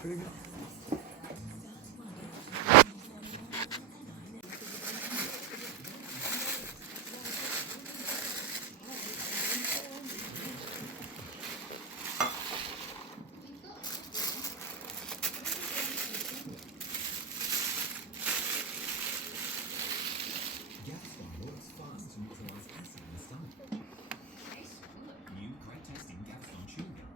Pretty good. Gaviscon works fast to neutralize acid in the stomach. New great tasting Gaviscon chewing gum.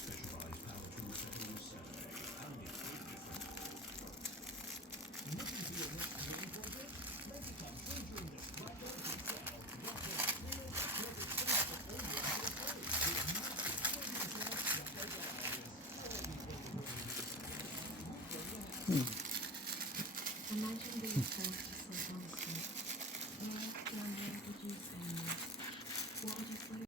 Specialized power tool set on Saturday. Only 3 different. Looking for your next building project? Make it come true during the Scrap Energy Sale. Lots of real perfect space for all your outdoor space. With massive children's lights, leftover ideas. All these building projects. Imagine being forced to sleep on the street. Well, London, would you say? What would you sleep?